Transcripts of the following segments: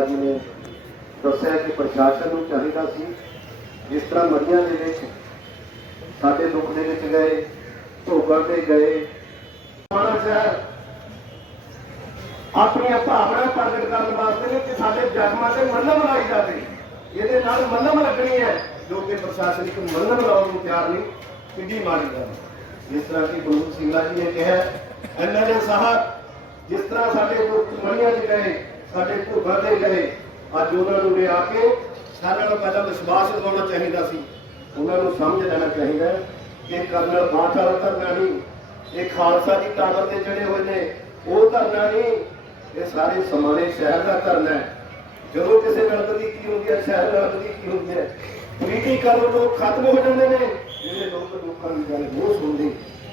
ਸਿੰਘਲਾ ਜੀ ਨੇ ਦੱਸਿਆ ਕਿ ਪ੍ਰਸ਼ਾਸਨ ਨੂੰ ਚਾਹੀਦਾ ਸੀ ਜਿਸ ਤਰ੍ਹਾਂ ਮਰੀਆਂ ਦੇ ਵਿੱਚ ਸਾਡੇ ਦੁੱਖ ਦੇ ਵਿੱਚ ਗਏ, ਭੋਗਣ ਦੇ ਗਏ। ਮਾਣਾ ਸ਼ਹਿਰ ਆਪਣੀਆਂ ਭਾਵਨਾ ਪ੍ਰਗਟ ਕਰਨ ਵਾਸਤੇ ਕਿ ਸਾਡੇ ਜ਼ਖਮਾਂ ਤੇ ਮੱਲਮ ਲਾਈ ਜਾਵੇ। ਇਹਦੇ ਨਾਲ ਮੱਲਮ ਲੱਗਣੀ ਹੈ। ਜੋ ਕਿ ਪ੍ਰਸ਼ਾਸਨਿਕ ਮੱਲਮ ਲਾਉਣ ਨੂੰ ਤਿਆਰ ਨਹੀਂ ਕਿੰਨੀ ਮਾੜੀ ਗੱਲ ਜਿਸ ਤਰ੍ਹਾਂ ਕਿ ਗੁਰੂ ਸਿੰਘਲਾ ਜੀ ਨੇ ਕਿਹਾ ਐਮਐਲਏ ਸਾਹਿਬ, ਜਿਸ ਤਰ੍ਹਾਂ ਸਾਡੇ ਦੁੱਖ ਮਰੀਆਂ 'ਚ ਗਏ ਸਾਡੇ ਭੋਗਾਂ ਤੇ ਗਏ ਅੱਜ ਉਹਨਾਂ ਨੂੰ ਲਿਆ ਕੇ ਸਾਰਿਆਂ ਨੂੰ ਪਹਿਲਾਂ ਵਿਸ਼ਵਾਸ ਦਿਵਾਉਣਾ ਚਾਹੀਦਾ ਸੀ। ਉਹਨਾਂ ਨੂੰ ਸਮਝ ਲੈਣਾ ਚਾਹੀਦਾ ਕਿ ਕਰਨਲ ਬਾਠ ਧਰਨਾ ਨਹੀਂ, ਇਹ ਖਾਲਸਾ ਦੀ ਤਾਕਤ ਤੇ ਚੜੇ ਹੋਏ ਨੇ, ਉਹ ਧਰਨਾ ਨਹੀਂ, ਇਹ ਸਾਰੇ ਸਮਾਣੇ ਸ਼ਹਿਰ ਦਾ ਧਰਨਾ ਹੈ। ਜਦੋਂ ਕਿਸੇ ਨਾਲ ਕੀ ਹੁੰਦੀ ਹੈ, ਸ਼ਹਿਰ ਨਾਲ ਕੀ ਹੁੰਦੀ ਹੈ ਪੋਲੀਟੀਕਲ ਲੋਕ ਖਤਮ ਹੋ ਜਾਂਦੇ ਨੇ, ਜਿਹੜੇ ਲੋਕ ਲੋਕਾਂ ਦੀ ਗੱਲ ਨਹੀਂ ਸੁਣਦੇ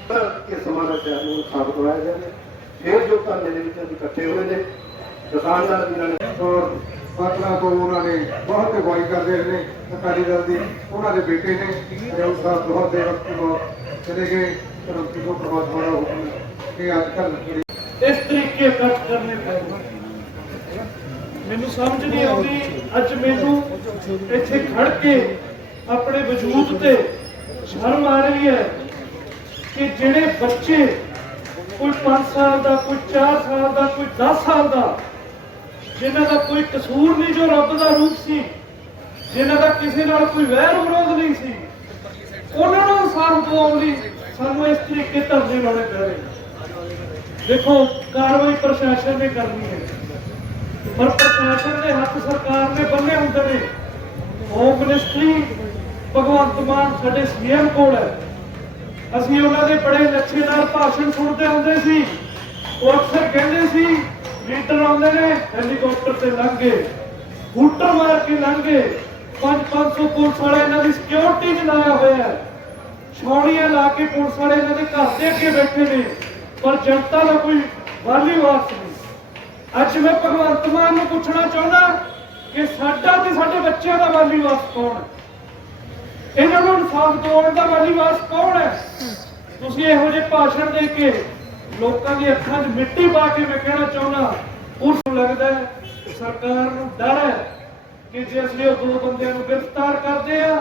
ਪਰ ਇਹ ਸਮਾਣਾ ਸ਼ਹਿਰ ਨੂੰ ਸਾਬਤ ਹੋਇਆ ਜਾਵੇ ਫਿਰ ਜੋ ਧਰਨੇ ਦੇ ਵਿੱਚ ਇਕੱਠੇ ਹੋਏ ਨੇ ਦੁਕਾਨਦਾਰ ਵੀਰਾਂ ਨੇ ਔਰ ਪਾਤਨਾ ਤੋਂ ਉਹਨਾਂ ਨੇ ਬਹੁਤ ਅਗਵਾਈ ਕਰਦੇ ਰਹੇ ਅਕਾਲੀ ਦਲ ਦੀ ਉਹਨਾਂ ਦੇ ਬੇਟੇ ਨੇ। ਰੇਉ ਸਾਹਿਬ ਬਹੁਤ ਦੇਰ ਤੋਂ ਚਲੇ ਗਏ। ਪਰੰਤੂ ਤੋਂ ਪਰਮਾਤਮਾ ਦਾ ਹੁਕਮ ਕਿ ਅੱਜ ਕੱਲ੍ਹ ਇਸ ਤਰੀਕੇ ਕੱਟ ਕਰਨੇ ਪੈਣੇ। ਮੈਨੂੰ ਸਮਝ ਨਹੀਂ ਆਉਂਦੀ। ਅੱਜ ਮੈਨੂੰ ਇੱਥੇ ਖੜ ਕੇ ਆਪਣੇ ਵਜੂਦ ਤੇ ਸ਼ਰਮ ਆ ਰਹੀ ਹੈ ਕਿ ਜਿਹੜੇ ਬੱਚੇ ਕੋਈ 5 ਸਾਲ ਦਾ, ਕੋਈ 4 ਸਾਲ ਦਾ, ਕੋਈ 10 ਸਾਲ ਦਾ ਜਿਨ੍ਹਾਂ ਦਾ ਕੋਈ ਕਸੂਰ ਨਹੀਂ ਜੋ ਰੱਬ ਦਾ ਰੂਪ ਸੀ, ਜਿਨ੍ਹਾਂ ਦਾ ਕਿਸੇ ਨਾਲ ਕੋਈ ਵੈਰ ਵਿਰੋਧ ਨਹੀਂ ਸੀ, ਉਹਨਾਂ ਨੂੰ ਇਨਸਾਫ ਦਿਵਾਉਣ ਲਈ ਸਾਨੂੰ ਇਸ ਤਰੀਕੇ ਧਰਨੇ ਲਾਉਣੇ ਪੈ ਰਹੇ ਦੇਖੋ, ਕਾਰਵਾਈ ਪ੍ਰਸ਼ਾਸਨ ਨੇ ਕਰਨੀ ਹੈ, ਪਰ ਪ੍ਰਸ਼ਾਸਨ ਦੇ ਹੱਥ ਸਰਕਾਰ ਨੇ ਬੰਨੇ ਹੁੰਦੇ ਨੇ। ਹੋਮ ਮਿਨਿਸਟਰੀ ਭਗਵੰਤ ਮਾਨ ਸਾਡੇ ਸੀਐਮ ਕੋਲ ਹੈ। ਅਸੀਂ ਉਹਨਾਂ ਦੇ ਬੜੇ ਲੱਛੇਦਾਰ ਭਾਸ਼ਣ ਸੁਣਦੇ ਹੁੰਦੇ ਸੀ, ਉਹ ਅਕਸਰ ਕਹਿੰਦੇ ਸੀ ਲੀਡਰ ਆਉਂਦੇ ਨੇ ਹੈਲੀਕਾਪਟਰ ਤੇ ਲੰਘੇ ਹੂਟਰ ਮਾਰ ਕੇ ਲੰਘੇ 5-500 ਪੁਲਿਸ ਵਾਲੇ ਇਹਨਾਂ ਦੀ ਸਿਕਿਉਰਿਟੀ ਚ ਲਾਇਆ ਹੋਇਆ ਹੈ। ਛਾਉਣੀਆਂ ਲਾ ਕੇ ਪੁਲਿਸ ਵਾਲੇ ਇਹਨਾਂ ਦੇ ਘਰ ਦੇ ਅੱਗੇ ਬੈਠੇ ਨੇ। ਪਰ ਜਨਤਾ ਦਾ ਕੋਈ ਵਾਲੀ ਵਾਸ ਨਹੀਂ। ਅੱਜ ਮੈਂ ਭਗਵੰਤ ਮਾਨ ਨੂੰ ਪੁੱਛਣਾ ਚਾਹੁੰਦਾ ਕਿ ਸਾਡਾ ਤੇ ਸਾਡੇ ਬੱਚਿਆਂ ਦਾ ਵਾਲੀ ਵਾਸ ਕੌਣ ਹੈ? ਇਹਨਾਂ ਨੂੰ ਇਨਸਾਫ ਦਿਵਾਉਣ ਦਾ ਵਾਲੀ ਵਾਸ ਕੌਣ ਹੈ? ਤੁਸੀਂ ਇਹੋ ਜਿਹੇ ਭਾਸ਼ਣ ਦੇ ਕੇ ਲੋਕਾਂ ਦੀ ਅੱਖਾਂ 'ਚ ਮਿੱਟੀ ਪਾ ਕੇ ਮੈਂ ਕਹਿਣਾ ਚਾਹੁੰਦਾ, ਉਸ ਨੂੰ ਲੱਗਦਾ ਸਰਕਾਰ ਨੂੰ ਡਰ ਹੈ ਕਿ ਜੇ ਅਸੀਂ ਉਹ ਦੋ ਬੰਦਿਆਂ ਨੂੰ ਗ੍ਰਿਫਤਾਰ ਕਰਦੇ ਆ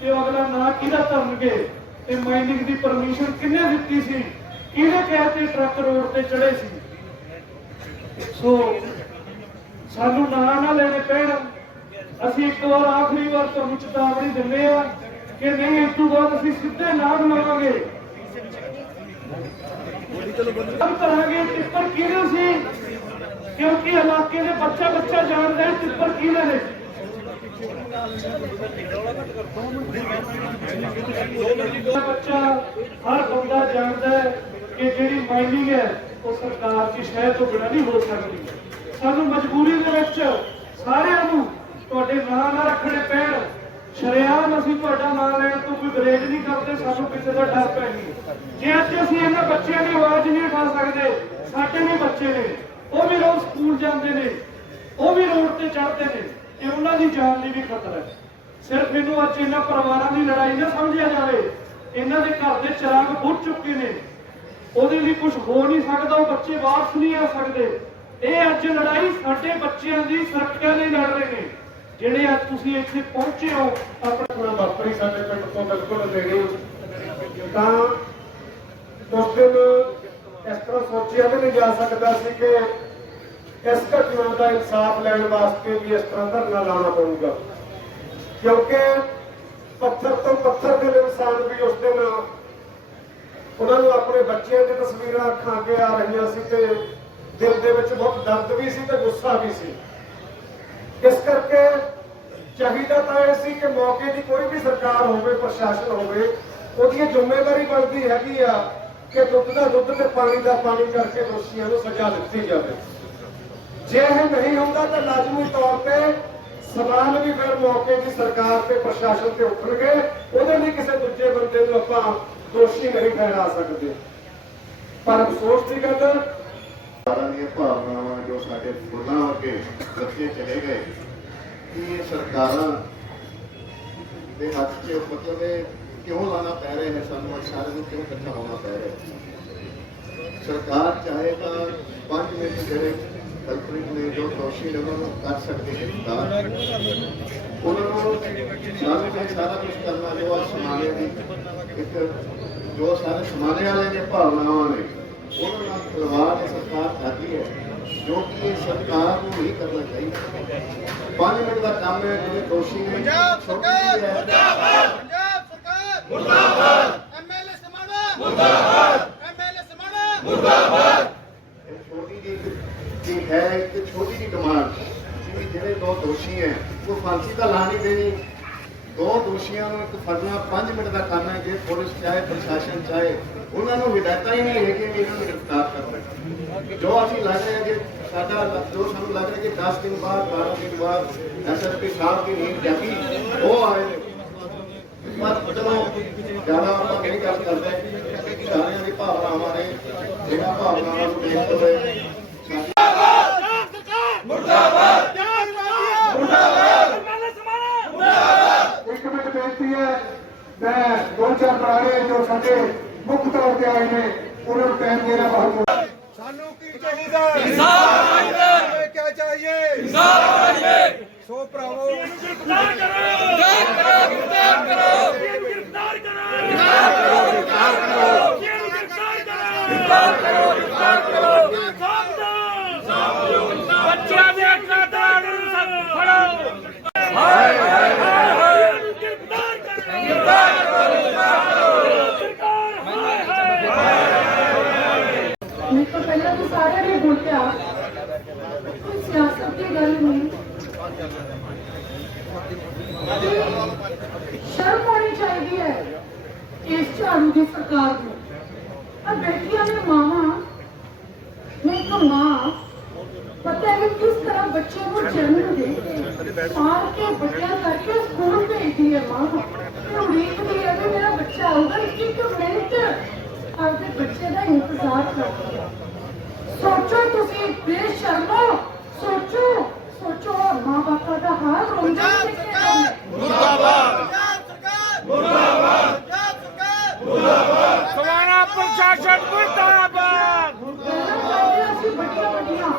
ਤੇ ਉਹ ਅਗਲਾ ਨਾਂ ਕਿਹਦਾ ਧਰਨਗੇ? ਤੇ ਮਾਈਨਿੰਗ ਦੀ ਪਰਮਿਸ਼ਨ ਕਿਹਨੇ ਦਿੱਤੀ ਸੀ? ਕਿਹਨੇ ਕਿਹਾ ਟਰੱਕ ਰੋਡ ਤੇ ਚੜੇ ਸੀ? ਸੋ, ਸਾਨੂੰ ਨਾਂ ਨਾ ਲੈਣੇ ਪੈਣ। ਅਸੀਂ ਇੱਕ ਵਾਰ, ਆਖਰੀ ਵਾਰ ਤੁਹਾਨੂੰ ਚੇਤਾਵਨੀ ਦਿੰਦੇ ਆ ਕਿ ਨਹੀਂ, ਇਸ ਤੋਂ ਬਾਅਦ ਅਸੀਂ ਸਿੱਧੇ ਨਾਮ ਲਵਾਂਗੇ। ਸਭ ਕਰਾਂਗੇ ਟਿੱਪਰ ਕਿਹਨੂੰ ਸੀ? ਕਿਉਂਕਿ ਇਲਾਕੇ ਦੇ ਬੱਚਾ ਬੱਚਾ ਜਾਣਦਾ ਹੈ ਟਿੱਪਰ ਕਿਹਨੇ ਨੇ। ਬੱਚਾ ਹਰ ਬੰਦਾ ਜਾਣਦਾ ਹੈ ਕਿ ਜਿਹੜੀ ਮਾਈਨਿੰਗ ਹੈ, ਉਹ ਸਰਕਾਰ ਦੀ ਸ਼ਹਿਰ ਤੋਂ ਬਿਨਾਂ ਨਹੀਂ ਹੋ ਸਕਦੀ। ਸਾਨੂੰ ਮਜਬੂਰੀ ਦੇ ਵਿੱਚ ਸਾਰਿਆਂ ਨੂੰ ਤੁਹਾਡੇ ਨਾਂ ਨਾ ਰੱਖਣੇ ਪੈਣ। ਸ਼ਰੇਆਮ ਅਸੀਂ ਤੁਹਾਡਾ ਨਾਂ ਲੈਣ ਤੋਂ ਕੋਈ ਗਰੇਜ ਨਹੀਂ ਕਰਦੇ, ਸਾਨੂੰ ਕਿਸੇ ਦਾ ਡਰ ਪੈ ਨਹੀਂ। ਜੇ ਅੱਜ ਅਸੀਂ ਇਹਨਾਂ ਬੱਚਿਆਂ ਦੀ ਆਵਾਜ਼ ਨਹੀਂ ਉਠਾ ਸਕਦੇ, ਸਾਡੇ ਵੀ ਬੱਚੇ ਨੇ, ਉਹ ਵੀ ਰੋਜ਼ ਸਕੂਲ ਜਾਂਦੇ ਨੇ, ਉਹ ਵੀ ਰੋਡ ਤੇ ਚੜ੍ਹਦੇ ਨੇ ਤੇ ਉਹਨਾਂ ਦੀ ਜਾਨ ਲਈ ਵੀ ਖਤਰਾ ਹੈ। ਸਿਰਫ ਇਹਨੂੰ ਅੱਜ ਇਹਨਾਂ ਪਰਿਵਾਰਾਂ ਦੀ ਲੜਾਈ ਨਾ ਸਮਝਿਆ ਜਾਵੇ, ਇਹਨਾਂ ਦੇ ਘਰ ਦੇ ਚਿਰਾਗ ਬੁੱਝ ਚੁੱਕੇ ਨੇ। ਉਹਦੇ ਲਈ ਕੁਝ ਹੋ ਨਹੀਂ ਸਕਦਾ, ਉਹ ਬੱਚੇ ਵਾਪਸ ਨਹੀਂ ਆ ਸਕਦੇ। ਇਹ ਅੱਜ ਲੜਾਈ ਸਾਡੇ ਬੱਚਿਆਂ ਦੀ, ਸੁਰੱਖਿਆ ਲਈ ਲੜ ਰਹੇ ਨੇ। ਜਿਹੜੇ ਅੱਜ ਤੁਸੀਂ ਇੱਥੇ ਪਹੁੰਚੇ ਹੋ, ਆਪਣਾ ਆਪਣਾ ਵਾਪਰੀ ਸਾਡੇ ਪਿੰਡ ਤੋਂ ਬਿਲਕੁਲ ਨੇੜੇ ਤਾਂ ਉਸ ਦਿਨ ਇਸ ਤਰ੍ਹਾਂ ਸੋਚਿਆ ਵੀ ਨਹੀਂ ਜਾ ਸਕਦਾ ਸੀ ਕਿ ਇਸ ਘਟਨਾ ਦਾ ਇਨਸਾਫ ਲੈਣ ਵਾਸਤੇ ਵੀ ਇਸ ਤਰ੍ਹਾਂ ਧਰਨਾ ਲਾਉਣਾ ਪਊਗਾ। ਕਿਉਂਕਿ ਪੱਥਰ ਤੋਂ ਪੱਥਰ ਦੇ ਇਨਸਾਨ ਵੀ ਉਸ ਦਿਨ ਉਹਨਾਂ ਨੂੰ ਆਪਣੇ ਬੱਚਿਆਂ ਦੀ ਤਸਵੀਰਾਂ ਅੱਖਾਂ ਅੱਗੇ ਆ ਰਹੀਆਂ ਸੀ ਤੇ ਦਿਲ ਦੇ ਵਿੱਚ ਬਹੁਤ ਦਰਦ ਵੀ ਸੀ ਤੇ ਗੁੱਸਾ ਵੀ ਸੀ। ਇਸ ਕਰਕੇ ਚਾਹੀਦਾ ਤਾਂ ਇਹ ਸੀ ਕਿ ਮੌਕੇ ਦੀ ਕੋਈ ਵੀ ਸਰਕਾਰ ਹੋਵੇ, ਪ੍ਰਸ਼ਾਸਨ ਹੋਵੇ, ਉਹਦੀ ਜ਼ਿੰਮੇਵਾਰੀ ਬਣਦੀ ਹੈਗੀ ਆ ਕਿ ਦੁੱਧ ਦਾ ਦੁੱਧ ਤੇ ਪਾਣੀ ਦਾ ਪਾਣੀ ਕਰਕੇ ਦੋਸ਼ੀਆਂ ਨੂੰ ਸਜ਼ਾ ਦਿੱਤੀ ਜਾਵੇ। ਜੇ ਇਹ ਨਹੀਂ ਹੁੰਦਾ ਤਾਂ ਲਾਜ਼ਮੀ ਤੌਰ ਤੇ ਸਵਾਲ ਵੀ ਫਿਰ ਮੌਕੇ ਦੀ ਸਰਕਾਰ ਤੇ ਪ੍ਰਸ਼ਾਸਨ ਤੇ ਉੱਠਣਗੇ। ਉਹਦੇ ਲਈ ਕਿਸੇ ਦੂਜੇ ਬੰਦੇ ਨੂੰ ਆਪਾਂ ਦੋਸ਼ੀ ਨਹੀਂ ਠਹਿਰਾ ਸਕਦੇ। ਪਰ ਅਫਸੋਸ ਦੀ ਗੱਲ ਸਾਰਿਆਂ ਦੀਆਂ ਭਾਵਨਾਵਾਂ ਜੋ ਸਾਡੇ ਫੁੱਲਾਂ ਅੱਗੇ ਲੱਗੇ ਚਲੇ ਗਏ ਇਹ ਸਰਕਾਰਾਂ ਦੇ ਹੱਥ 'ਚ ਮਤਲਬ ਇਹ ਕਿਉਂ ਲਾਣਾ ਪੈ ਰਿਹਾ ਹੈ ਸਾਨੂੰ ਅੱਜ ਨੂੰ ਕਿਉਂ ਇਕੱਠਾ ਹੋਣਾ ਪੈ ਰਿਹਾ? ਸਰਕਾਰ ਚਾਹੇ ਤਾਂ 5 ਮਿੰਟ ਜਿਹੜੇ ਕਲਪਰਿਤ ਨੇ ਜੋ ਦੋਸ਼ੀ ਨੇ ਉਹਨਾਂ ਨੂੰ ਕਰ ਸਕਦੇ ਗ੍ਰਿਫਤਾਰ ਉਹਨਾਂ ਨੂੰ ਸਾਰਾ ਕੁਝ ਸਾਰਾ ਕੁਝ ਕਰਨਾ ਜੋ ਆ ਸਮਾਨੇ ਦੀ ਇੱਕ ਜੋ ਸਾਰੇ ਸਮਾਨੇ ਵਾਲੇ ਦੀਆਂ ਭਾਵਨਾਵਾਂ ਨੇ ਉਹਨਾਂ ਨਾਲ ਖਿਲਵਾੜ ਇਹ ਸਰਕਾਰ ਕਰਦੀ ਹੈ ਜੋ ਕਿ ਇਹ ਸਰਕਾਰ ਨੂੰ ਨਹੀਂ ਕਰਨਾ ਚਾਹੀਦਾ। 5 ਮਿੰਟ ਦਾ ਕੰਮ ਹੈ ਜਿਹੜੇ ਦੋਸ਼ੀ ਨੇ ਪੰਜਾਬ ਜਿਹੀ ਹੈ। ਪੰਜਾਬ ਸਰਕਾਰ! ਮੁਰਦਾਬਾਦ! ਐਮਐਲਏ ਸਮਾਣਾ! ਮੁਰਦਾਬਾਦ! ਐਮਐਲਏ ਸਮਾਣਾ! ਇਹ ਛੋਟੀ ਜਿਹੀ ਕੀ ਹੈ ਇੱਕ ਛੋਟੀ ਜਿਹੀ ਡਿਮਾਂਡ ਕਿ ਜਿਹੜੇ ਦੋ ਦੋਸ਼ੀ ਹੈ ਉਹ ਫਾਂਸੀ ਤਾਂ ਲਾ ਨਹੀਂ ਦੇਣੀ। ਦੋ ਦੋਸ਼ੀਆਂ ਨੂੰ ਇੱਕ ਫੜਨਾ 5 ਮਿੰਟ ਦਾ ਕੰਮ ਹੈ ਜੇ ਪੁਲਿਸ ਚਾਹੇ ਪ੍ਰਸ਼ਾਸਨ ਚਾਹੇ ਉਹਨਾਂ ਨੂੰ ਹਿਦਾਇਤਾਂ ਹੀ ਨਹੀਂ ਹੈਗੀਆਂ ਕਿ ਇਹਨਾਂ ਨੂੰ ਗ੍ਰਿਫਤਾਰ ਕਰੋ ਜੋ ਅਸੀਂ ਲੱਗ ਰਹੇ ਕਿ ਸਾਡਾ ਜੋ ਸਾਨੂੰ ਲੱਗ ਰਿਹਾ ਕਿ 10 ਦਿਨ ਬਾਅਦ 12 ਦਿਨ ਬਾਅਦ ਐਸਐਸਪੀ ਸਾਹਿਬ ਦੀ ਨੀਂਦ ਜਾਗੀ ਉਹ ਆਏ ਨੇ। ਪਰ ਚਲੋ ਜ਼ਿਆਦਾ ਆਪਾਂ ਨਹੀਂ ਗੱਲ ਕਰਦੇ ਸਾਰਿਆਂ ਦੀ ਭਾਵਨਾਵਾਂ ਨੇ ਇਹਨਾਂ ਭਾਵਨਾਵਾਂ ਨੂੰ ਦੇਖਦੇ ਹੋਏ। ਇੱਕ ਮਿੰਟ ਬੇਨਤੀ ਹੈ ਮੈਂ ਦੋ ਚਾਰ ਬਰਾੜੇ ਜੋ ਸਾਡੇ ਮੁੱਖ ਤੌਰ ਤੇ ਆਏ ਨੇ ਉਹਨਾਂ ਨੂੰ ਟਾਈਮ ਦੇਣਾ ਬਹੁਤ ਸਾਨੂੰ ਕੀ ਚਾਹੀਦਾ? ਇਨਸਾਫ ਚਾਹੀਦਾ ਕੀ ਚਾਹੀਏ? ਇਨਸਾਫ ਚਾਹੀਏ ਸੋ ਭਰਾਵੋ ਬੱਚਿਆਂ ਦੇ ਕਾਤਲਾਂ ਨੂੰ ਸਭ ਫੜੋ। ਹਾਏ ਹਾਏ ਹਾਏ ਗ੍ਰਿਫਤਾਰ ਕਰੋ ਗ੍ਰਿਫਤਾਰ ਕਰੋ ਸਰਕਾਰ ਹਾਏ ਹਾਏ ਮੇਰੇ ਤੋਂ ਪਹਿਲਾਂ ਤਾਂ ਸਾਰਿਆਂ ਨੇ ਬੋਲਿਆ ਕੋਈ ਸਿਆਸਤ ਦੀ ਗੱਲ ਨਹੀਂ ਸ਼ਰਮ ਆਉਣੀ ਚਾਹੀਦੀ ਹੈ ਇਸ ਝਾੜੂ ਦੀ ਸਰਕਾਰ ਨੂੰ। ਆ ਬੈਠੀਆਂ ਨੇ ਮਾਵਾਂ ਮੈਂ ਇੱਕ ਮਾਂ, ਪਤਾ ਹੈ ਕਿਸ ਤਰ੍ਹਾਂ ਬੱਚੇ ਨੂੰ ਜਨਮ ਦੇ ਕੇ ਪਾਲ ਕੇ ਬੱਚਾ ਕਰਕੇ ਸਕੂਲ ਭੇਜਦੀ ਹੈ ਮਾਂ। ਤੇ ਉਡੀਕਦੀ ਹੈ ਵੀ ਮੇਰਾ ਬੱਚਾ ਆਊਗਾ, ਇੱਕ ਇੱਕ ਮਿੰਟ ਆਪਦੇ ਬੱਚੇ ਦਾ ਇੰਤਜ਼ਾਰ ਕਰਦੀ। ਹੈ ਸੋਚੋ ਤੁਸੀਂ, ਬੇਸ਼ਰਮੋ ਸੋਚੋ। ਸੋਚੋ ਮਾਂ ਬਾਪਾ ਦਾ ਹਾਲ ਰੋਂਦਾ ਮੁਰਦਾਬਾਦ ਪੰਜਾਬ ਸਰਕਾਰ ਮੁਰਦਾਬਾਦ ਪੰਜਾਬ ਸਰਕਾਰ ਮੁਰਦਾਬਾਦ ਸਮਾਣਾ ਪ੍ਰਸ਼ਾਸਨ ਮੁਰਦਾਬਾਦ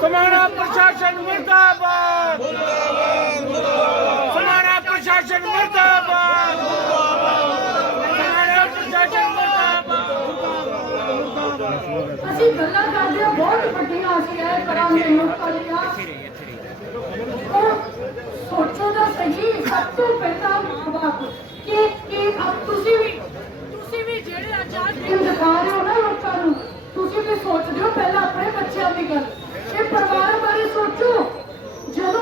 ਸਮਾਣਾ ਪ੍ਰਸ਼ਾਸਨ ਮੁਰਦਾਬਾਦ ਸਮਾਣਾ ਪ੍ਰਸ਼ਾਸਨ ਮੁਰਦਾਬਾਦ ਸਮਾਣਾ ਪ੍ਰਸ਼ਾਸਨ ਮੁਰਦਾਬਾਦ ਅਸੀਂ ਗੱਲਾਂ ਕਰਦੇ ਹਾਂ ਬਹੁਤ ਵੱਡੀਆਂ ਅਸੀਂ ਇਹ ਕਰਾਂਗੇ ਲੋਕਾਂ ਦੀਆਂ ਉਹ ਸਹੀ ਸਭ ਤੋਂ ਪਹਿਲਾਂ ਬਾਤ ਕਿ ਕਿ ਅਬ ਤੁਸੀਂ ਵੀ ਤੁਸੀਂ ਵੀ ਜਿਹੜੇ ਆਹ ਦਿਨ ਦਿਖਾ ਰਹੇ ਹੋ ਨਾ ਲੋਕਾਂ ਨੂੰ ਤੁਸੀਂ ਵੀ ਸੋਚਦੇ ਹੋ ਪਹਿਲਾਂ ਆਪਣੇ ਬੱਚਿਆਂ ਦੀ ਗੱਲ। ਇਹ ਪਰਿਵਾਰ ਬਾਰੇ ਸੋਚੋ। ਜਦੋਂ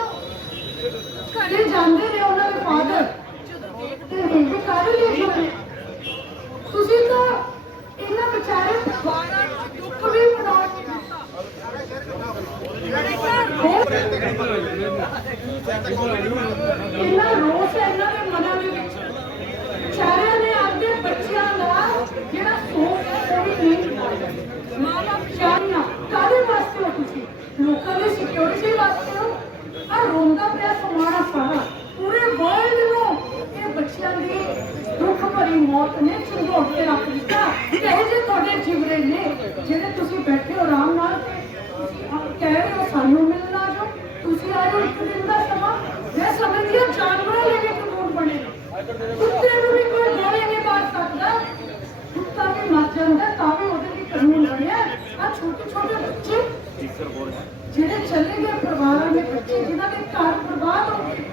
ਘਰੇ ਜਾਂਦੇ ਨੇ ਉਹਨਾਂ ਦੇ ਫਾਦਰ ਜਦੋਂ ਦੇਖਦੇ ਨੇ ਕਿ ਕਾਹਦੇ ਲਈ ਜੁੜੇ ਤੁਸੀਂ ਤਾਂ ਇਹਨਾਂ ਵਿਚਾਰੇ ਪਰਿਵਾਰਾਂ ਨੂੰ ਦੁੱਖ ਵੀ ਮਨਾਉਣ ਨਹੀਂ ਦਿੱਤਾ ਇਹਨਾਂ ਰੋਸ ਹੈ ਇਹਨਾਂ ਦੇ ਮਨਾਂ ਦੇ ਵਿੱਚ। ਵਿਚਾਰਿਆਂ ਨੇ ਆਪਦੇ ਬੱਚਿਆਂ ਦਾ ਜਿਹੜਾ ਸੋਚ ਹੈ, ਉਹ ਵੀ ਨਹੀਂ ਪਾਇਆ ਮਾਂ ਵਿਚਾਰੀਆਂ ਕਾਹਦੇ ਵਾਸਤੇ ਹੋ ਤੁਸੀਂ? ਲੋਕਾਂ ਦੀ ਸਿਕਿਉਰਿਟੀ ਵਾਸਤੇ ਹੋ? ਆ ਰੋਂਦਾ ਪਿਆ ਸਮਾਣਾ ਸਾਰਾ। ਪੂਰੇ ਵਰਲਡ ਨੂੰ ਇਹ ਬੱਚਿਆਂ ਦੀ ਦੁੱਖ ਭਰੀ ਮੌਤ ਨੇ ਝੰਡੋੜ ਕੇ ਰੱਖ ਦਿੱਤਾ। ਇਹ ਜੇ ਤੁਹਾਡੇ ਜਿਗਰੇ ਨੇ ਜਿਹੜੇ ਤੁਸੀਂ ਬੈਠੇ ਹੋ ਆਰਾਮ ਨਾਲ ਤੇ ਤੁਸੀਂ ਆਪ ਕਹਿ ਰਹੇ ਹੋ ਸਾਨੂੰ ਮਿਲਣਾ ਜੋ ਤੁਸੀਂ ਆਏ ਹੋ ਇੱਕ ਦਿਨ ਦਾ ਸਮਾਂ ਮੈਂ ਸਮਝਦੀ ਹਾਂ ਜਾਨਵਰਾਂ ਲਈ ਵੀ ਕਾਨੂੰਨ ਬਣੇ ਕੁੱਤੇ ਨੂੰ ਵੀ ਕੋਈ ਗੋਲੀ ਨਹੀਂ ਮਾਰ ਸਕਦਾ ਕੁੱਤਾ ਵੀ ਮਰ ਜਾਂਦਾ ਤਾਂ ਵੀ ਉਹਦੇ ਲਈ ਕਾਨੂੰਨ ਬਣਿਆ ਆ ਛੋਟੇ ਛੋਟੇ ਬੱਚੇ ਜਿਹੜੇ ਚਲੇ ਗਏ ਪਰਿਵਾਰਾਂ ਦੇ ਬੱਚੇ ਜਿਨ੍ਹਾਂ ਦੇ ਘਰ ਬਰਬਾਦ ਹੋ ਗਏ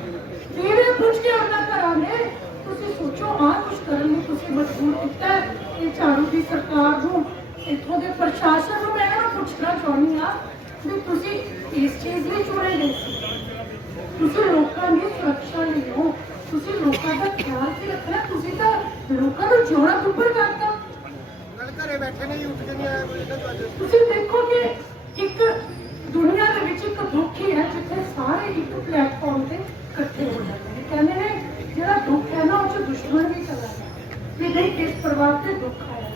ਵੀਰੇ ਪੁੱਛ ਕੇ ਉਹਨਾਂ ਘਰਾਂ ਨੇ ਤੁਸੀਂ ਸੋਚੋ ਆਹ ਕੁਝ ਕਰਨ ਲਈ ਤੁਸੀਂ ਮਜਬੂਰ ਕੀਤਾ। ਇਹ ਝਾੜੂ ਦੀ ਸਰਕਾਰ ਨੂੰ ਇੱਥੋਂ ਦੇ ਪ੍ਰਸ਼ਾਸਨ ਨੂੰ ਮੈਂ ਇਹ ਪੁੱਛਣਾ ਚਾਹੁੰਦੀ ਹਾਂ ਵੀ ਤੁਸੀਂ ਇਸ ਚੀਜ਼ ਲਈ ਚੁਣੇ ਗਏ ਤੁਸੀਂ ਲੋਕਾਂ ਦੀ ਸੁਰੱਖਿਆ ਲਈ ਹੋ ਤੁਸੀਂ ਲੋਕਾਂ ਦਾ ਖਿਆਲ ਕੀ ਰੱਖਣਾ ਤੁਸੀਂ ਤਾਂ ਲੋਕਾਂ ਨੂੰ ਜੋੜਾ ਉੱਪਰ ਕਰਤਾ ਘਰੇ ਬੈਠੇ ਨੇ ਜੀ ਉੱਠ ਕੇ ਨਹੀਂ ਆਏ ਕੋਈ ਤਾਂ ਤੁਸੀਂ ਦੇਖੋ ਕਿ ਇੱਕ ਦੁਨੀਆ ਦੇ ਵਿੱਚ ਇੱਕ ਦੁੱਖ ਹੀ ਹੈ ਜਿੱਥੇ ਸਾਰੇ ਇੱਕ ਪਲੇਟਫਾਰਮ ਤੇ ਇਕੱਠੇ ਹੋ ਜਾਂਦੇ ਨੇ। ਕਹਿੰਦੇ ਨੇ, ਜਿਹੜਾ ਦੁੱਖ ਹੈ ਨਾ, ਉਹ ਚ ਦੁਸ਼ਮਣ ਵੀ ਚਲਾ ਜਾਂਦਾ ਵੀ ਨਹੀਂ, ਇਸ ਪਰਿਵਾਰ ਤੇ ਦੁੱਖ ਆਇਆ।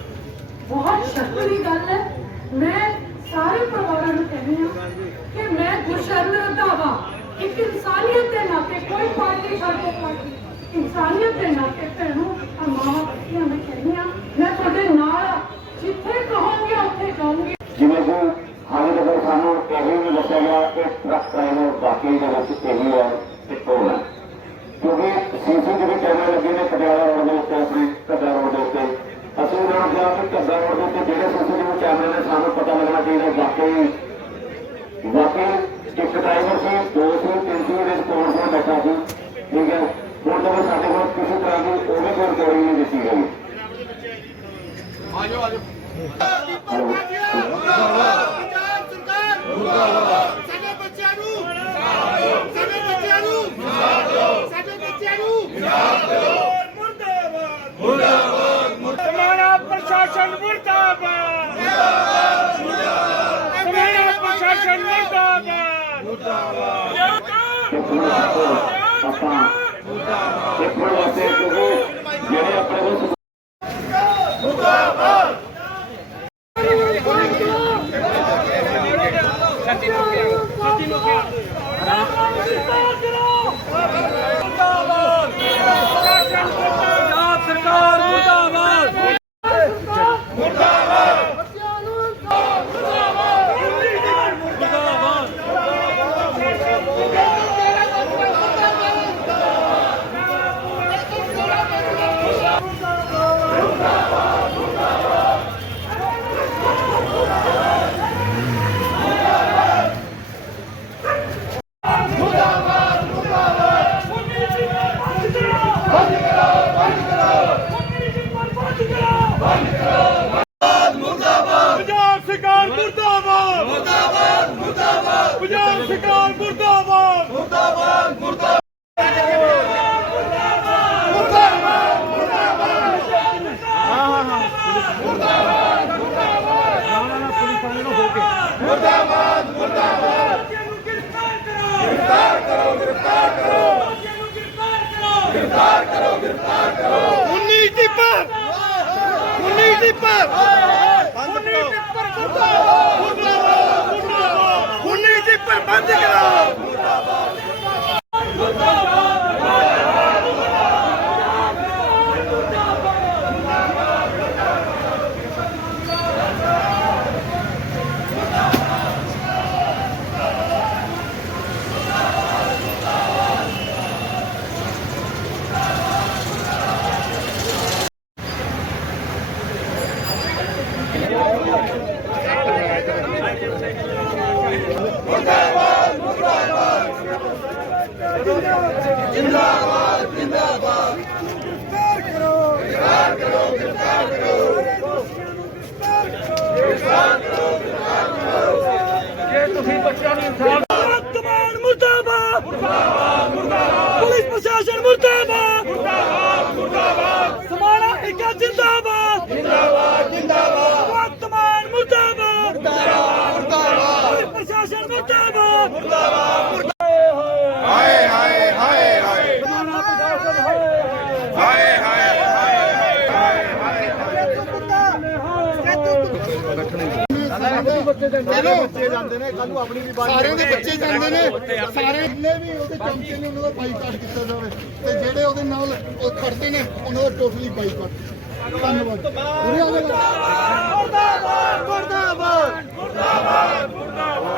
ਬਹੁਤ ਸ਼ਰਮ ਦੀ ਗੱਲ ਹੈ। ਮੈਂ ਸਾਰੇ ਪਰਿਵਾਰਾਂ ਨੂੰ ਕਹਿੰਦੀ ਹਾਂ ਕਿ ਮੈਂ ਗੁਰਸ਼ਰਨ ਰੰਧਾਵਾ। ਇੱਕ ਇਨਸਾਨੀਅਤ ਦੇ ਨਾਤੇ ਕੋਈ ਪਾਰਟੀ ਛੱਡ ਕੇ ਪਾਰਟੀ ਇਨਸਾਨੀਅਤ ਦੇ ਨਾਤੇ ਭੈਣੋ ਆ ਮਾਵਾਂ ਬੱਚੀਆਂ ਮੈਂ ਕਹਿੰਦੀ ਹਾਂ, ਮੈਂ ਤੁਹਾਡੇ ਨਾਲ ਜਿੱਥੇ ਕਹੋਗੇ, ਉੱਥੇ ਜਾਊਂਗੀ। ਜਿਵੇਂ ਕਿ ਤੱਕ ਸਾਨੂੰ ਇਹ ਵੀ ਦੱਸਿਆ ਗਿਆ ਕਿ ਟਰੱਕ ਡਰਾਈਵਰ ਵਾਕਈ ਦੇ ਵਿੱਚ ਇਹੀ ਹੈ ਕਿ ਕੌਣ ਹੈ। ਕਿਉਂਕਿ ਸੀਸੀਟੀਵੀ ਕੈਮਰੇ ਲੱਗੇ ਨੇ ਪਟਿਆਲਾ ਰੋਡ ਦੇ ਉੱਤੇ ਆਪਣੇ ਕੱਦਾ ਰੋਡ ਦੇ ਉੱਤੇ। ਅਸੀਂ ਉਹਨਾਂ ਨੂੰ ਕਿਹਾ ਕਿ ਕੱਦਾ ਰੋਡ ਦੇ ਉੱਤੇ ਜਿਹੜੇ ਸੀਸੀਟੀਵੀ ਕੈਮਰੇ ਨੇ ਸਾਨੂੰ ਪਤਾ ਲੱਗਣਾ ਚਾਹੀਦਾ ਵਾਕਈ ਵਾਕਈ ਇੱਕ ਡਰਾਈਵਰ ਸੀ ਦੋ ਸੀ ਤਿੰਨ ਸੀ ਉਹਦੇ ਕੋਲ ਕੋਲ ਬੈਠਾ ਸੀ। ਠੀਕ ਹੈ? ਹੁਣ ਤੱਕ ਸਾਡੇ ਕੋਲ ਕਿਸੇ ਤਰ੍ਹਾਂ ਦੀ ਉਹਦੇ ਕੋਲ ਰਿਕਾਰਡਿੰਗ ਨਹੀਂ ਦਿੱਤੀ ਗਈ। ਆਜੋ ਆਜੋ। ਸਾਡੇ ਬੱਚਿਆਂ ਨੂੰ ਸਾਡੇ ਬੱਚਿਆਂ ਨੂੰ ਸਾਡੇ ਬੱਚਿਆਂ ਨੂੰ ਮੁਰਦਾਬਾਦ ਮੁਰਦਾਬਾਦ। ਮੁਰਦਾਬਾਦ ਪ੍ਰਸ਼ਾਸਨ ਮੁਰਦਾਬਾਦ ਮੁਰਦਾਬਾਦ। ਪ੍ਰਸ਼ਾਸਨ ਮੁਰਦਾਬਾਦ। ਆਪਾਂ ਇੱਕ ਮਿੰਟ ਵਾਸਤੇ ਕਿਉਂਕਿ ਜਿਹੜੇ ਆਪਣੇ ਕੋਲ ছাতি মুখে ছাতি মুখে আর ਮੁਰਦਾਬਾਦ! ਮੁਰਦਾਬਾਦ ਮੁਰਦਾਬਾਦ! ਪੁਲਿਸ ਪ੍ਰਸ਼ਾਸਨ ਮੁਰਦਾਬਾਦ ਮੁਰਦਾਬਾਦ ਸਮਾਣਾ ਏਕਾ ਜਿੰਦਾਬਾਦ ਜਿੰਦਾਬਾਦ ਜਿੰਦਾਬਾਦ ਵਰਤਮਾਨ ਮੁਰਦਾਬਾਦ ਮੁਰਦਾਬਾਦ ਮੁਰਦਾਬਾਦ ਪੁਲਿਸ ਪ੍ਰਸ਼ਾਸਨ ਮੁਰਦਾਬਾਦ ਮੁਰਦਾਬਾਦ ਹਾਏ ਹਾਏ ਹਾਏ ਹਾਏ ਸਮਾਣਾ ਪ੍ਰਸ਼ਾਸਨ ਹਾਏ ਹਾਏ ਹਾਏ ਸਾਰਿਆਂ ਦੇ ਬੱਚੇ ਜਾਂਦੇ ਨੇ। ਸਾਰੇ ਜਿੰਨੇ ਵੀ ਉਹਦੇ ਚਮਚੇ ਨੇ ਉਹਨਾਂ ਦਾ ਬਾਈਕਾਟ ਕੀਤਾ ਜਾਵੇ। ਤੇ ਜਿਹੜੇ ਉਹਦੇ ਨਾਲ ਉਹ ਖੜਦੇ ਨੇ ਉਹਨਾਂ ਦਾ ਟੋਟਲੀ ਬਾਈਕਾਟ ਧੰਨਵਾਦ। ਪੂਰੇ ਆ ਜਾਏਗਾ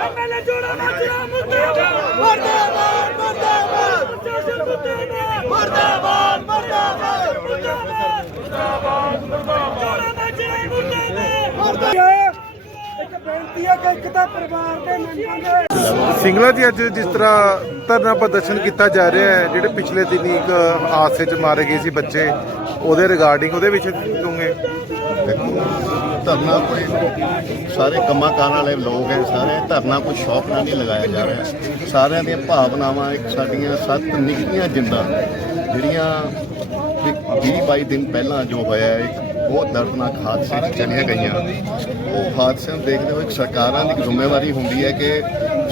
ਐਮਐਲਏ ਜੋੜਾ ਨਾਚਿਆ ਮੁਰਦਾਬਾਦ ਮੁਰਦਾਬਾਦ ਮੁਰਦਾਬਾਦ ਮੁਰਦਾਬਾਦ ਮੁਰਦਾਬਾਦ ਮੁਰਦਾਬਾਦ ਮੁਰਦਾਬਾਦ ਮੁਰਦਾਬਾਦ ਮੁਰਦਾਬਾਦ ਜੋੜਾ ਨਾਚਿਆ ਮੁਰਦਾਬਾਦ ਇੱਕ ਬੇਨਤੀ ਹੈ ਕਿ ਇੱਕ ਤਾਂ ਪਰਿਵਾਰ ਦੇ ਮੈਂਬਰਾਂ ਦੇ ਸਿੰਗਲਾ ਜੀ ਅੱਜ ਜਿਸ ਤਰ੍ਹਾਂ ਧਰਨਾ ਪ੍ਰਦਰਸ਼ਨ ਕੀਤਾ ਜਾ ਰਿਹਾ ਹੈ ਜਿਹੜੇ ਪਿਛਲੇ ਦਿਨੀ ਇੱਕ ਹਾਦਸੇ 'ਚ ਮਾਰੇ ਗਏ ਸੀ ਬੱਚੇ ਉਹਦੇ ਰਿਗਾਰਡਿੰਗ ਉਹਦੇ ਵਿੱਚ ਦੂੰਗੇ ਧਰਨਾ ਕੋਈ ਸਾਰੇ ਕੰਮਾਂ ਕਾਰਾਂ ਵਾਲੇ ਲੋਕ ਹੈ ਸਾਰੇ ਧਰਨਾ ਕੋਈ ਸ਼ੌਕ ਨਾਲ ਨਹੀਂ ਲਗਾਇਆ ਜਾ ਰਿਹਾ। ਸਾਰਿਆਂ ਦੀਆਂ ਭਾਵਨਾਵਾਂ ਇੱਕ ਸਾਡੀਆਂ ਸੱਤ ਨਿੱਕੀਆਂ ਜਿੰਦਾਂ ਜਿਹੜੀਆਂ 20 22 ਦਿਨ ਪਹਿਲਾਂ ਜੋ ਹੋਇਆ ਹੈ, ਇੱਕ ਬਹੁਤ ਦਰਦਨਾਕ ਹਾਦਸੇ ਚਲੀਆਂ ਗਈਆਂ। ਉਹ ਹਾਦਸਿਆਂ ਨੂੰ ਦੇਖਦੇ ਹੋਏ ਇੱਕ ਸਰਕਾਰਾਂ ਦੀ ਜ਼ਿੰਮੇਵਾਰੀ ਹੁੰਦੀ ਹੈ ਕਿ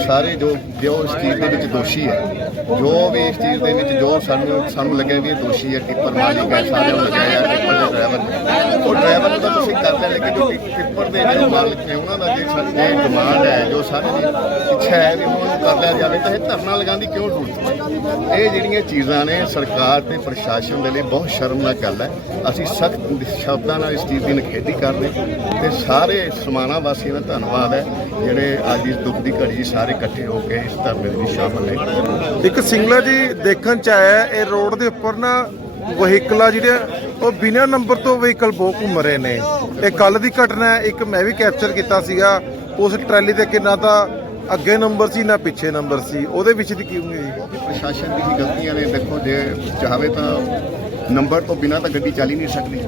ਸਾਰੇ ਜੋ ਜੋ ਇਸ ਚੀਜ਼ ਦੇ ਵਿੱਚ ਦੋਸ਼ੀ ਹੈ ਜੋ ਵੀ ਇਸ ਚੀਜ਼ ਦੇ ਵਿੱਚ ਜੋ ਸਾਨੂੰ ਸਾਨੂੰ ਲੱਗਿਆ ਵੀ ਇਹ ਦੋਸ਼ੀ ਹੈ ਟਿੱਪਰ ਮਾਲਿਕ ਹੈ, ਸਾਰਿਆਂ ਨੂੰ ਲੱਗਿਆ ਹੈ ਟਿੱਪਰ ਦੇ ਡਰਾਈਵਰ ਉਹ ਡਰਾਈਵਰ ਤਾਂ ਤੁਸੀਂ ਕਰ ਲਿਆ ਲੇਕਿਨ ਜੋ ਟਿੱਪਰ ਦੇ ਜਿਹੜੇ ਮਾਲਕ ਨੇ, ਉਹਨਾਂ ਦਾ ਜੇ ਸਾਡੀ ਡਿਮਾਂਡ ਹੈ, ਜੋ ਸਾਰਿਆਂ ਦੀ ਇੱਛਾ ਹੈ ਵੀ ਉਹਨਾਂ ਕਰ ਲਿਆ ਜਾਵੇ, ਤਾਂ ਇਹ ਧਰਨਾ ਲਗਾਉਣ ਦੀ ਕਿਉਂ ਜ਼ਰੂਰਤ ਇਹ ਜਿਹੜੀਆਂ ਚੀਜ਼ਾਂ ਨੇ, ਸਰਕਾਰ ਤੇ ਪ੍ਰਸ਼ਾਸਨ ਦੇ ਲਈ ਬਹੁਤ ਸ਼ਰਮਨਾਕ ਗੱਲ ਹੈ। ਅਸੀਂ ਸਖਤ ਸ਼ਬਦਾਂ ਨਾਲ ਇਸ ਚੀਜ਼ ਦੀ ਨਿਖੇਧੀ ਕਰਦੇ ਤੇ ਸਾਰੇ ਸਮਾਣਾ ਵਾਸੀਆਂ ਦਾ ਧੰਨਵਾਦ ਹੈ, ਜਿਹੜੇ ਅੱਜ ਇਸ ਦੁੱਖ ਦੀ ਘੜੀ ਸਾਰੇ ਇਕੱਠੇ ਹੋ ਕੇ ਇਸ ਧਰਨੇ ਦੇ ਵਿੱਚ ਸ਼ਾਮਲ ਨੇ। ਇੱਕ ਸਿੰਗਲਾ ਜੀ ਦੇਖਣ ਚ ਆਇਆ, ਇਹ ਰੋਡ ਦੇ ਉੱਪਰ ਨਾ ਵਹੀਕਲਾਂ ਜਿਹੜੇ ਉਹ ਬਿਨਾਂ ਨੰਬਰ ਤੋਂ ਵਹੀਕਲ ਬਹੁਤ ਘੁੰਮ ਰਹੇ ਨੇ। ਇਹ ਕੱਲ ਦੀ ਘਟਨਾ ਹੈ, ਇੱਕ ਮੈਂ ਵੀ ਕੈਪਚਰ ਕੀਤਾ ਸੀਗਾ, ਉਸ ਟਰਾਲੀ ਤੇ ਕਿੰਨਾ ਤਾਂ ਅੱਗੇ ਨੰਬਰ ਸੀ, ਨਾ ਪਿੱਛੇ ਨੰਬਰ ਸੀ। ਉਹਦੇ ਵਿੱਚ ਦੀ ਕੀ ਹੋਈ ਜੀ? ਪ੍ਰਸ਼ਾਸਨ ਦੀ ਗਲਤੀਆਂ ਨੇ, ਦੇਖੋ, ਜੇ ਚਾਹਵੇ ਤਾਂ ਨੰਬਰ ਤੋਂ ਬਿਨਾਂ ਤਾਂ ਗੱਡੀ ਚੱਲ ਹੀ ਨਹੀਂ ਸਕਦੀ।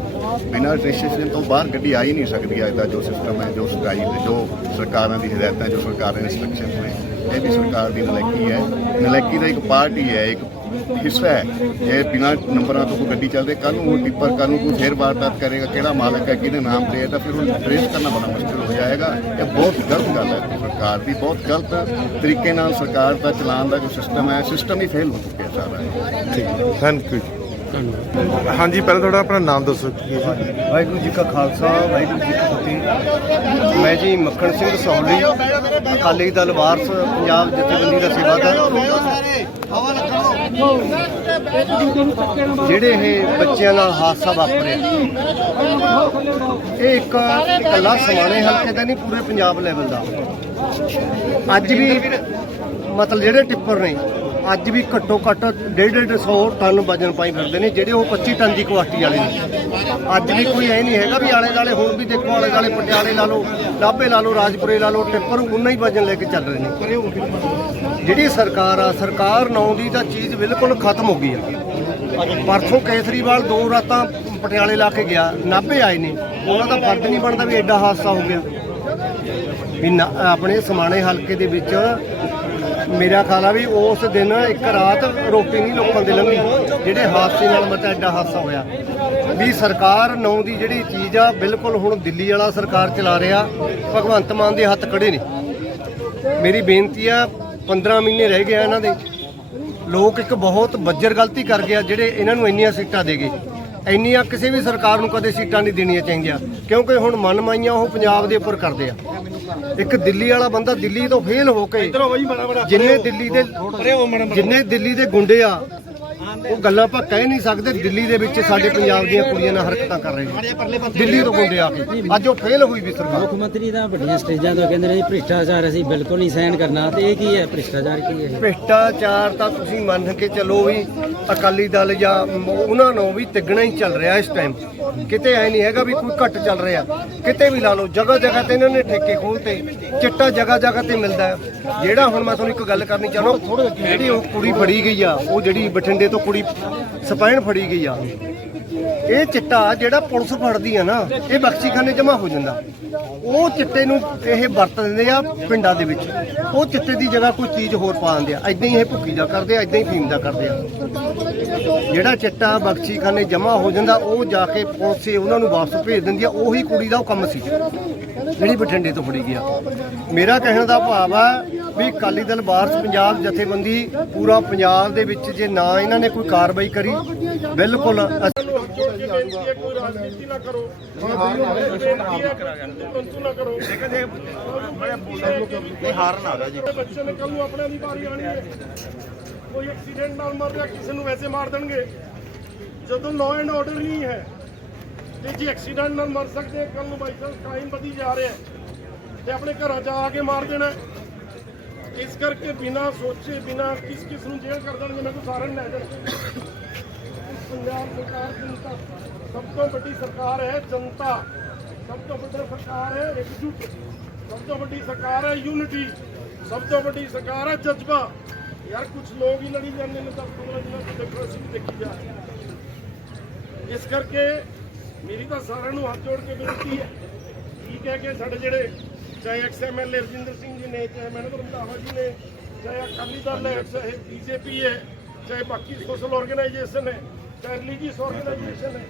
ਬਿਨਾਂ ਰਜਿਸਟ੍ਰੇਸ਼ਨ ਤੋਂ ਬਾਹਰ ਗੱਡੀ ਆ ਹੀ ਨਹੀਂ ਸਕਦੀ ਅੱਜ ਦਾ ਜੋ ਸਿਸਟਮ ਹੈ, ਜੋ ਸਟਾਈਲ ਜੋ ਸਰਕਾਰਾਂ ਦੀ ਹਦਾਇਤਾਂ, ਜੋ ਸਰਕਾਰ ਦੇ ਇਨਸਟਰਕਸ਼ਨ ਨੇ, ਇਹ ਵੀ ਸਰਕਾਰ ਦੀ ਨਲੈਕੀ ਹੈ। ਨਲੈਕੀ ਦਾ ਇੱਕ ਪਾਰਟ ਹੀ ਹੈ, ਇੱਕ ਹਿੱਸਾ ਹੈ। ਜੇ ਬਿਨਾਂ ਨੰਬਰਾਂ ਤੋਂ ਕੋਈ ਗੱਡੀ ਚੱਲਦੇ ਕੱਲ ਨੂੰ ਉਹ ਟਿੱਪਰ ਕੱਲ ਨੂੰ ਕੋਈ ਫੇਰ ਵਾਰਦਾਤ ਕਰੇਗਾ, ਕਿਹੜਾ ਮਾਲਕ ਹੈ, ਕਿਹਦੇ ਨਾਮ ਤੇ ਹੈ, ਤਾਂ ਫਿਰ ਉਹ ਟ੍ਰੇਸ ਕਰਨਾ ਬੜਾ ਮੁਸ਼ਕਿਲ ਹੋ ਜਾਏਗਾ। ਇਹ ਬਹੁਤ ਗਲਤ ਗੱਲ ਹੈ। ਸਰਕਾਰ ਦੀ ਬਹੁਤ ਗਲਤ ਤਰੀਕੇ ਨਾਲ ਸਰਕਾਰ ਦਾ ਚਲਾਉਣ ਦਾ ਜੋ ਸਿਸਟਮ ਹੈ ਸਿਸਟਮ ਹੀ ਫੇਲ ਹੋ ਚੁੱਕਿਆ ਸਾਰਾ। ਠੀਕ। ਥੈਂਕ ਯੂ ਹਾਂਜੀ ਪਹਿਲਾਂ ਤੁਹਾਡਾ ਆਪਣਾ ਨਾਮ ਦੱਸੋ ਕੀ ਹੈ ਜੀ। ਵਾਹਿਗੁਰੂ ਜੀ ਕਾ ਖਾਲਸਾ ਵਾਹਿਗੁਰੂ ਜੀ ਕੀ ਫਤਿਹ। ਮੈਂ ਜੀ ਮੱਖਣ ਸਿੰਘ ਸੌਲੀ ਅਕਾਲੀ ਦਲ ਵਾਰਸ ਪੰਜਾਬ ਜਥੇਬੰਦੀ ਦਾ ਸੇਵਾਦਾਰ ਜਿਹੜੇ ਇਹ ਬੱਚਿਆਂ ਨਾਲ ਹਾਦਸਾ ਵਾਪਰਿਆ ਇਹ ਇੱਕ ਇਕੱਲਾ ਸਮਾਣੇ ਹਲਕੇ ਦਾ ਨਹੀਂ ਪੂਰੇ ਪੰਜਾਬ ਲੈਵਲ ਦਾ। ਅੱਜ ਵੀ ਮਤਲਬ ਜਿਹੜੇ ਟਿੱਪਰ ਨੇ ਅੱਜ ਵੀ ਘੱਟੋ ਘੱਟ 1.5 100 ਟਨ ਵਜਨ ਪਾਈ ਫਿਰਦੇ ਨੇ, ਜਿਹੜੇ ਉਹ 25 ਟਨ ਦੀ ਕੁਆਲਿਟੀ ਵਾਲੇ ਨੇ। ਅੱਜ ਵੀ ਕੋਈ ਐ ਨਹੀਂ ਹੈਗਾ ਵੀ ਆਲੇ ਦਾਲੇ ਹੋਰ ਵੀ ਦੇਖੋ, ਆਲੇ ਦਾਲੇ ਪਟਿਆਲੇ ਲਾ ਲਓ ਲਾਭੇ ਲਾ ਲਓ, ਰਾਜਪੁਰੇ ਲਾ ਲਓ, ਟਿੱਪਰ ਉਨਾ ਹੀ ਵਜਨ ਲੈ ਕੇ ਚੱਲ ਰਹੇ ਨੇ। ਜਿਹੜੀ ਸਰਕਾਰ ਆ, ਸਰਕਾਰ ਨੌ ਦੀ ਤਾਂ ਚੀਜ਼ ਬਿਲਕੁਲ ਖਤਮ ਹੋ ਗਈ ਆ। ਪਰਸੋਂ ਕੇਸਰੀਵਾਲ ਦੋ ਰਾਤਾਂ ਪਟਿਆਲੇ ਲਾ ਕੇ ਗਿਆ, ਨਾਭੇ ਆਏ ਨੇ। ਉਹਨਾਂ ਦਾ ਫਰਜ਼ ਨਹੀਂ ਬਣਦਾ ਵੀ ਐਡਾ ਹਾਦਸਾ ਹੋ ਗਿਆ। ਵੀ ਨਾ- ਆਪਣੇ ਸਮਾਣੇ ਹਲਕੇ ਦੇ ਵਿੱਚ ਮੇਰਾ ਖਿਆਲ ਆ ਵੀ ਉਸ ਦਿਨ ਇੱਕ ਰਾਤ ਰੋਟੀ ਨਹੀਂ ਲੋਕਾਂ ਦੇ ਲੰਘੀ, ਜਿਹੜੇ ਹਾਦਸੇ ਨਾਲ ਮਤਾ ਐਡਾ ਹਾਦਸਾ ਹੋਇਆ। ਵੀ ਸਰਕਾਰ ਨੌ ਦੀ ਜਿਹੜੀ ਚੀਜ਼ ਆ, ਬਿਲਕੁਲ ਹੁਣ ਦਿੱਲੀ ਵਾਲਾ ਸਰਕਾਰ ਚਲਾ ਰਿਹਾ, ਭਗਵੰਤ ਮਾਨ ਦੇ ਹੱਥ ਖੜੇ ਨੇ। ਮੇਰੀ ਬੇਨਤੀ ਆ 15 ਮਹੀਨੇ ਰਹਿ ਗਏ ਇਹਨਾਂ ਦੇ। ਲੋਕ ਇੱਕ ਬਹੁਤ ਬੱਜਰ ਗਲਤੀ ਕਰ ਗਿਆ ਜਿਹੜੇ ਇਹਨਾਂ ਨੂੰ ਇੰਨੀਆਂ ਸੀਟਾਂ ਦੇ ਗਏ। ਇੰਨੀਆਂ ਕਿਸੇ ਵੀ ਸਰਕਾਰ ਨੂੰ ਕਦੇ ਸੀਟਾਂ ਨਹੀਂ ਦੇਣੀਆਂ ਚਾਹੀਦੀਆਂ ਕਿਉਂਕਿ ਹੁਣ ਮਨਮਾਈਆਂ ਉਹ ਪੰਜਾਬ ਦੇ ਉੱਪਰ ਕਰਦੇ ਆ। ਇੱਕ ਦਿੱਲੀ ਵਾਲਾ ਬੰਦਾ ਦਿੱਲੀ ਤੋਂ ਫੇਲ ਹੋ ਕੇ ਜਿੰਨੇ ਦਿੱਲੀ ਦੇ ਜਿੰਨੇ ਦਿੱਲੀ ਦੇ ਗੁੰਡੇ ਆ ਉਹ ਗੱਲਾਂ ਆਪਾਂ ਕਹਿ ਨਹੀਂ ਸਕਦੇ। ਦਿੱਲੀ ਦੇ ਵਿੱਚ ਸਾਡੇ ਪੰਜਾਬ ਦੀਆਂ ਕੁੜੀਆਂ ਨਾਲ ਹਰਕਤਾਂ ਕਰ ਰਹੇ ਨੇ ਦਿੱਲੀ ਤੋਂ ਗੁੰਡੇ ਆ ਕੇ। ਅੱਜ ਉਹ ਫੇਲ ਹੋਈ ਵੀ ਸਰਕਾਰ। ਮੁੱਖ ਮੰਤਰੀ ਤਾਂ ਵੱਡੀਆਂ ਸਟੇਜਾਂ ਤੋਂ ਕਹਿੰਦੇ ਨੇ ਭ੍ਰਿਸ਼ਟਾਚਾਰ ਅਸੀਂ ਬਿਲਕੁਲ ਨਹੀਂ ਸਹਿਣ ਕਰਨਾ। ਤੇ ਇਹ ਕੀ ਹੈ? ਭ੍ਰਿਸ਼ਟਾਚਾਰ ਕੀ ਹੈ? ਭ੍ਰਿਸ਼ਟਾਚਾਰ ਤਾਂ ਤੁਸੀਂ ਮੰਨ ਕੇ ਚੱਲੋ ਵੀ ਅਕਾਲੀ ਦਲ ਜਾਂ ਉਹਨਾਂ ਨੂੰ ਵੀ ਤਿੱਗਣਾ ਹੀ ਚੱਲ ਰਿਹਾ ਇਸ ਟਾਈਮ ਕਿਤੇ ਐ ਨਹੀਂ ਹੈਗਾ ਵੀ ਕੋਈ ਘੱਟ ਚੱਲ ਰਿਹਾ। ਕਿਤੇ ਵੀ ਲਾ ਲਓ ਜਗ੍ਹਾ ਜਗ੍ਹਾ ਤੇ ਇਹਨਾਂ ਨੇ ਠੇਕੇ ਖੋਲਤੇ। ਚਿੱਟਾ ਜਗ੍ਹਾ ਜਗ੍ਹਾ ਤੇ ਮਿਲਦਾ। ਜਿਹੜਾ ਹੁਣ ਮੈਂ ਤੁਹਾਨੂੰ ਇੱਕ ਗੱਲ ਕਰਨੀ ਚਾਹੁੰਦਾ ਜਿਹੜੀ ਉਹ ਕੁੜੀ ਫੜੀ ਗਈ ਆ ਉਹ ਜਿਹੜੀ ਬਠਿੰਡੇ ਤੋਂ ਕੁੜੀ ਸਪੈਨ ਫੜੀ ਗਈ ਆ। ਇਹ ਚਿੱਟਾ ਜਿਹੜਾ ਪੁਲਿਸ ਫੜਦੀ ਆ ਨਾ, ਇਹ ਬਖਸ਼ੀਖਾਨੇ ਜਮਾ ਹੋ ਜਾਂਦਾ। ਉਹ ਚਿੱਟੇ ਨੂੰ ਇਹ ਵਰਤ ਦਿੰਦੇ ਆ ਪਿੰਡਾਂ ਦੇ ਵਿੱਚ। ਉਹ ਚਿੱਟੇ ਦੀ ਜਗ੍ਹਾ ਕੋਈ ਚੀਜ਼ ਹੋਰ ਪਾ ਦਿੰਦੇ ਆ। ਐਦਾਂ ਹੀ ਇਹ ਭੁੱਕੀ ਦਾ ਕਰਦੇ ਆ ਐਦਾਂ ਹੀ ਫੀਮ ਦਾ ਕਰਦੇ ਆ। ਜਿਹੜਾ ਚਿੱਟਾ ਬਖਸ਼ੀਖਾਨੇ ਜਮਾ ਹੋ ਜਾਂਦਾ, ਉਹ ਜਾ ਕੇ ਪੁਲਿਸ ਉਹਨਾਂ ਨੂੰ ਵਾਪਸ ਭੇਜ ਦਿੰਦੀ ਆ। ਉਹੀ ਕੁੜੀ ਦਾ ਉਹ ਕੰਮ ਸੀ। ਜਿਹੜੀ ਬਠਿੰਡੇ ਤੋਂ ਫੜੀ ਗਿਆ ਮੇਰਾ ਕਹਿਣ ਦਾ ਭਾਵ ਆ ਵੀ ਅਕਾਲੀ ਦਲ ਵਾਰਸ ਪੰਜਾਬ ਜਥੇਬੰਦੀ ਪੂਰਾ ਪੰਜਾਬ ਦੇ ਵਿੱਚ ਜੇ ਨਾ ਇਹਨਾਂ ਨੇ ਕੋਈ ਕਾਰਵਾਈ ਕਰੀ ਬਿਲਕੁਲ ਅਸੀਂ ਕੋਈ ਰਾਜਨੀਤੀ ਨਾ ਕਰੋ। ਤੰਤੂ ਨਾ ਕਰੋ। ਇਹ ਹਾਰ ਨਾ ਜੀ। ਬੱਚੇ ਨੇ ਕੱਲ ਨੂੰ ਆਪਣੇ ਦੀ ਵਾਰੀ ਆਣੀ ਹੈ। ਕੋਈ ਐਕਸੀਡੈਂਟ ਨਾਲ ਮਰ ਗਿਆ ਕਿਸੇ ਨੂੰ ਵੈਸੇ ਮਾਰ ਦੇਣਗੇ। ਜਦੋਂ ਲਾਅ ਐਂਡ ਆਰਡਰ ਨਹੀਂ ਹੈ ਤੇ ਜੀ ਐਕਸੀਡੈਂਟ ਨਾਲ ਮਰ ਸਕਦੇ ਕੱਲ ਨੂੰ ਬਾਈ ਕ੍ਰਾਈਮ ਵਧੀ ਜਾ ਰਿਹਾ ਹੈ ਤੇ ਆਪਣੇ ਘਰਾਂ 'ਚ ਆ ਕੇ ਮਾਰ ਦੇਣਾ। ਇਸ ਕਰਕੇ ਬਿਨਾ ਸੋਚੇ, ਬਿਨਾ ਕਿਸ ਕਿਸ ਨੂੰ ਜੇਲ੍ਹ ਕਰ ਦੇਣਗੇ ਮੈਨੂੰ ਸਾਰਨ ਲੈ ਜਾਣਗੇ ਪੰਜਾਬ ਸਰਕਾਰ ਜਨਤਾ ਸਭ ਤੋਂ ਵੱਡੀ ਸਰਕਾਰ ਹੈ ਜਨਤਾ। ਸਭ ਤੋਂ ਵੱਡੀ ਸਰਕਾਰ ਹੈ ਇਕਜੁੱਟ ਸਭ ਤੋਂ ਵੱਡੀ ਸਰਕਾਰ ਹੈ ਯੂਨਿਟੀ ਸਭ ਤੋਂ ਵੱਡੀ ਸਰਕਾਰ ਹੈ ਜਜ਼ਬਾ। ਯਾਰ ਕੁਝ ਲੋਕ ਹੀ ਲੜੀ ਜਾਂਦੇ ਨੇ ਤਾਂ ਪੂਰਾ ਦਿਨ ਤੋਂ ਦੇਖੋ, ਅਸੀਂ ਦੇਖੀ ਜਾ ਇਸ ਕਰਕੇ ਮੇਰੀ ਤਾਂ ਸਾਰਿਆਂ ਨੂੰ ਹੱਥ ਜੋੜ ਕੇ ਬੇਨਤੀ ਹੈ। ਠੀਕ ਹੈ ਕਿ ਸਾਡੇ ਜਿਹੜੇ ਚਾਹੇ ਐਕਸਐਮਐਲ ਰਜਿੰਦਰ ਸਿੰਘ ਜੀ ਨੇ ਚਾਹੇ ਮਨਿੰਦਰ ਰੰਧਾਵਾ ਜੀ ਨੇ ਚਾਹੇ ਅਕਾਲੀ ਦਲ ਹੈ ਚਾਹੇ ਬੀਜੇਪੀ ਹੈ ਚਾਹੇ ਬਾਕੀ ਸੋਸ਼ਲ ਆਰਗੇਨਾਈਜੇਸ਼ਨ ਹੈ ਚਾਹੇ ਰਿਲੀਜੀਅਸ ਆਰਗੇਨਾਈਜੇਸ਼ਨ ਹੈ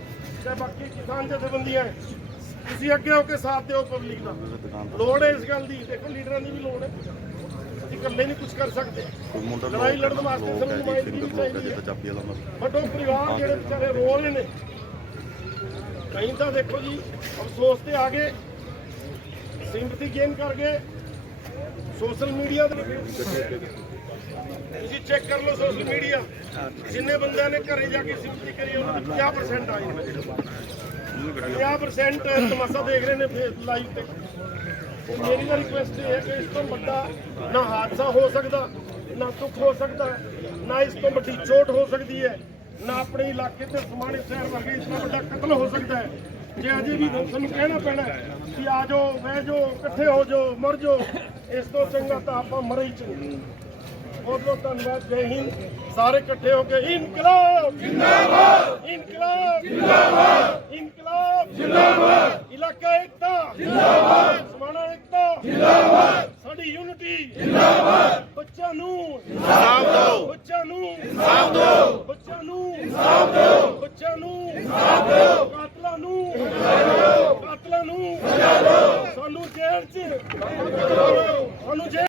ਚਾਹੇ ਬਾਕੀ ਕਿਸਾਨ ਜਥੇਬੰਦੀਆਂ ਹੈ ਤੁਸੀਂ ਅੱਗੇ ਹੋ ਕੇ ਸਾਥ ਦਿਓ ਪਬਲਿਕ ਦਾ। ਲੋੜ ਹੈ ਇਸ ਗੱਲ ਦੀ। ਦੇਖੋ ਲੀਡਰਾਂ ਦੀ ਵੀ ਲੋੜ ਹੈ। ਅਸੀਂ ਇਕੱਲੇ ਨਹੀਂ ਕੁਝ ਕਰ ਸਕਦੇ। ਲੜਾਈ ਲੜਨ ਵਾਸਤੇ ਸਾਨੂੰ ਨੁਮਾਇੰਦਗੀ ਵੀ ਚਾਹੀਦੀ ਹੈ। ਬਟ ਉਹ ਪਰਿਵਾਰ ਜਿਹੜੇ ਵਿਚਾਰੇ ਰੋ ਰਹੇ ਨੇ ਨਹੀਂ ਤਾਂ ਦੇਖੋ ਜੀ ਅਫਸੋਸ ਤੇ ਆ ਗਏ। ਸਿੰਪਥੀ ਗੇਨ ਕਰ ਸੋਸ਼ਲ ਮੀਡੀਆ ਤੇ ਤੁਸੀਂ ਚੈੱਕ ਕਰ ਲਓ ਸੋਸ਼ਲ ਮੀਡੀਆ। ਜਿੰਨੇ ਬੰਦਿਆਂ ਨੇ ਘਰੇ ਜਾ ਕੇ ਸਿੰਪਥੀ ਕਰੀ, ਉਹਨਾਂ ਦੀ 50% ਆਈ 50% ਤਮਾਸ਼ਾ ਦੇਖ ਰਹੇ ਨੇ ਲਾਈਵ ਤੇ। ਮੇਰੀ ਤਾਂ ਰਿਕੁਐਸਟ ਹੈ ਕਿ ਇਸ ਤੋਂ ਵੱਡਾ ਨਾ ਹਾਦਸਾ ਹੋ ਸਕਦਾ, ਨਾ ਦੁੱਖ ਹੋ ਸਕਦਾ, ਨਾ ਇਸ ਤੋਂ ਵੱਡੀ ਚੋਟ ਹੋ ਸਕਦੀ ਹੈ, ਨਾ ਆਪਣੇ ਇਲਾਕੇ ਤੇ ਸਮਾਣੇ ਸ਼ਹਿਰ ਵਰਗੇ ਇਸ ਤੋਂ ਵੱਡਾ ਕਤਲ ਹੋ ਸਕਦਾ ਹੈ। ਜੇ ਅਜੇ ਵੀ ਤੁਹਾਨੂੰ ਕਹਿਣਾ ਪੈਣਾ ਕਿ ਆ ਜਾਓ ਬਹਿ ਜਾਓ ਇਕੱਠੇ ਹੋ ਜਾਓ ਮਰ ਜਾਓ ਇਸ ਤੋਂ ਚੰਗਾ ਤਾਂ ਆਪਾਂ ਮਰੇ ਹੀ ਚੰਗੇ। ਬਹੁਤ ਬਹੁਤ ਧੰਨਵਾਦ ਜੈ ਹਿੰਦ। ਸਾਰੇ ਇਕੱਠੇ ਹੋ ਕੇ ਇਨਕਲਾਬ। ਜਿੰਦਾਬਾਦ। ਇਨਕਲਾਬ। ਜਿੰਦਾਬਾਦ। ਇਨਕਲਾਬ। ਜਿੰਦਾਬਾਦ। ਇਲਾਕਾ ਇਕਤਾ ਜਿੰਦਾਬਾਦ। ਸਮਾਣਾ ਇਕਤਾ ਜਿੰਦਾਬਾਦ। ਸਾਡੀ ਯੂਨਿਟੀ। ਜਿੰਦਾਬਾਦ। ਬੱਚਿਆਂ ਨੂੰ। ਇਨਸਾਫ ਦਿਓ ਬੱਚਿਆਂ ਨੂੰ। ਇਨਸਾਫ ਦਿਓ ਬੱਚਿਆਂ ਨੂੰ। ਇਨਸਾਫ ਦਿਓ ਬੱਚਿਆਂ ਨੂੰ। ਇਨਸਾਫ ਦਿਓ ਕਾਤਲਾਂ ਸਾਨੂੰ ਜੇਲ੍ਹ 'ਚ ਸਾਨੂੰ